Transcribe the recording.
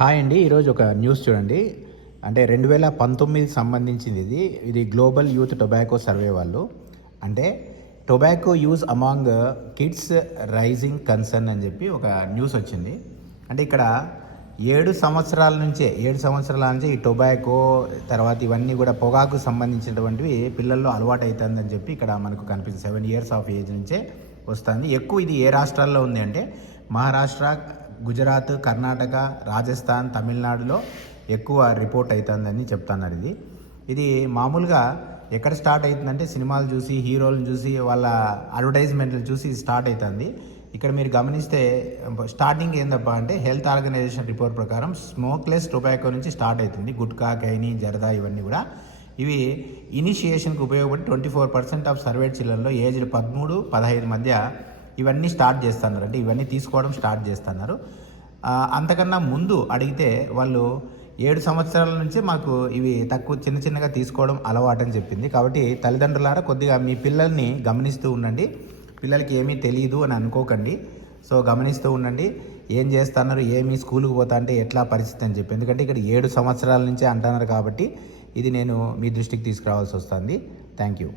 Hi అండి. ఈరోజు ఒక న్యూస్ చూడండి. అంటే 2019 సంబంధించింది ఇది గ్లోబల్ యూత్ టొబాకో సర్వే వాళ్ళు. అంటే tobacco use among kids rising concern అని చెప్పి ఒక న్యూస్ వచ్చింది. అంటే ఇక్కడ 7 సంవత్సరాల నుంచే ఈ టొబాకో తర్వాత ఇవన్నీ కూడా పొగాకు సంబంధించినటువంటివి పిల్లల్లో అలవాటు అవుతుందని చెప్పి ఇక్కడ మనకు కనిపిస్తుంది. 7 years ఆఫ్ ఏజ్ నుంచే వస్తుంది. ఎక్కువ ఇది ఏ రాష్ట్రాల్లో ఉంది అంటే మహారాష్ట్ర, గుజరాత్, కర్ణాటక, రాజస్థాన్, తమిళనాడులో ఎక్కువ రిపోర్ట్ అవుతుందని చెప్తున్నారు. ఇది మామూలుగా ఎక్కడ స్టార్ట్ అవుతుందంటే సినిమాలు చూసి, హీరోలను చూసి, వాళ్ళ అడ్వర్టైజ్మెంట్లు చూసి స్టార్ట్ అవుతుంది. ఇక్కడ మీరు గమనిస్తే స్టార్టింగ్ ఏందప్ప అంటే హెల్త్ ఆర్గనైజేషన్ రిపోర్ట్ ప్రకారం స్మోక్లెస్ టొబాకో నుంచి స్టార్ట్ అవుతుంది. గుట్కా, ఖైనీ, జర్దా ఇవన్నీ కూడా ఇవి ఇనిషియేషన్కి ఉపయోగపడి 24% ఆఫ్ సర్వేడ్ చిల్డ్రన్లో ఏజ్లు 13-15 మధ్య ఇవన్నీ స్టార్ట్ చేస్తున్నారు. అంటే ఇవన్నీ తీసుకోవడం స్టార్ట్ చేస్తున్నారు. అంతకన్నా ముందు అడిగితే వాళ్ళు 7 సంవత్సరాల నుంచే మాకు ఇవి తక్కువ చిన్నగా తీసుకోవడం అలవాటు అని చెప్పింది. కాబట్టి తల్లిదండ్రులారా కొద్దిగా మీ పిల్లల్ని గమనిస్తూ ఉండండి. పిల్లలకి ఏమీ తెలియదు అని అనుకోకండి. సో గమనిస్తూ ఉండండి, ఏం చేస్తున్నారు, ఏమి స్కూల్కి పోతా అంటే ఎట్లా పరిస్థితి అని చెప్పి. ఎందుకంటే ఇక్కడ 7 సంవత్సరాల నుంచే అంటున్నారు కాబట్టి ఇది నేను మీ దృష్టికి తీసుకురావాల్సి వస్తుంది. Thank you.